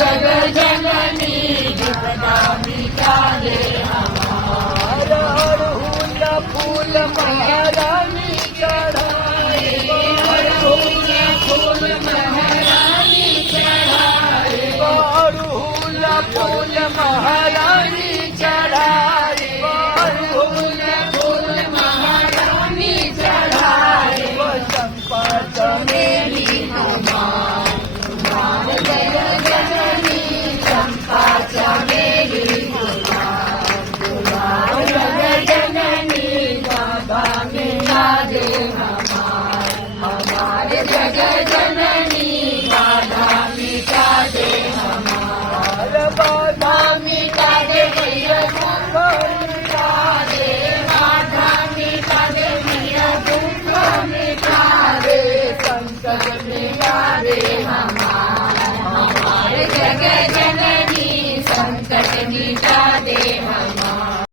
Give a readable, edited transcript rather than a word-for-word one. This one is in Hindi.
जग जननी विपदा मिटा दे हमारा। अड़हुल फूल महारानी चढ़ाए, अड़हुल फूल महारानी चढ़ाए, अड़हुल फूल महारानी चढ़ाए, अड़हुल फूल महारानी चढ़ाए। चंपा चमेली कुमार जग जननी, चंपा चमेली कुमार जग जननी बाबा मिला दे हमारे जग जननी बाधा मिटा दे हमारा। बाधा मिटा दे भैया दुख मिटा दे, बाधा मिटा दे भैया दुख मिटा दे, संकट मिटा दे हमारे जग